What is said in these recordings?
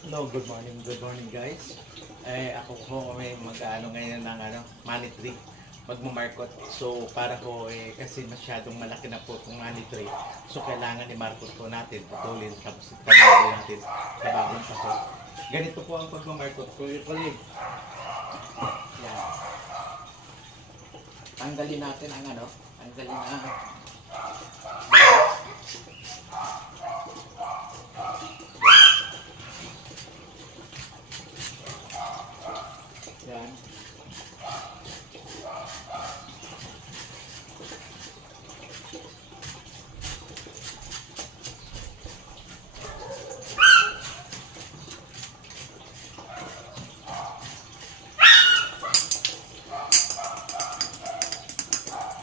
Hello, good morning guys. Ako po may mag-ano ngayon ng money tree, magmamarkot. So para po kasi masyadong malaki na po itong money tree. So kailangan i-markot po natin, putulin, tapos itanong natin sa bagong paso. Ganito po ang pagmamarkot ko. Yan. Tanggalin natin ang tanggalin ang yan.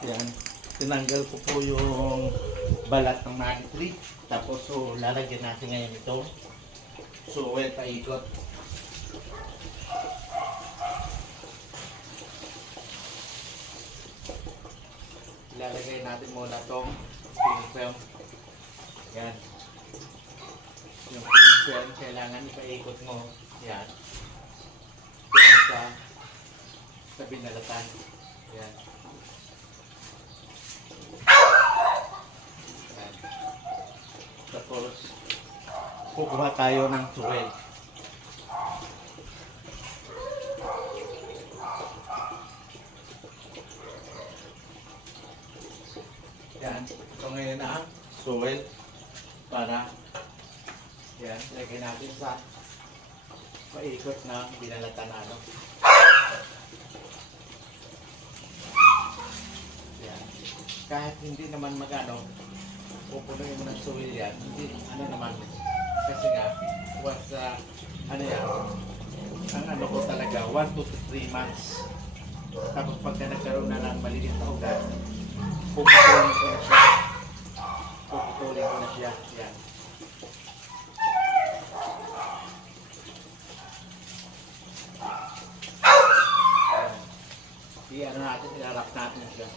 Yan. Tinanggal ko po yung balat ng money tree. Tapos lalagyan natin ngayon ito. So, paikot. Ilalagay natin muna itong pin film. Yan. Yung pin film, kailangan ipaikot mo. Yan. Yan sa binalatan. Yan. Yan. Tapos, kukuha tayo ng suwel. Yan. Ito ngayon ang suwel para yan, lagay natin sa paikot ng binalatan na yan. Kahit hindi naman pupunuin mo ng suwel yan, hindi naman kasi nga once ang ko talaga 1 to 3 months. Tapos pagka nagkaroon na ng maliit na ugat, puputulin ko na siya. Yan. Iarap natin siya.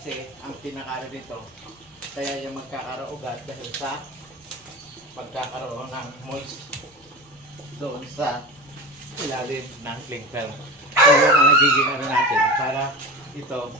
Kasi ang pinakara dito, kaya yung magkakaroon dahil sa pagkakaroon ng moist doon sa ilalim ng cling film. So yun ang nagiging natin para ito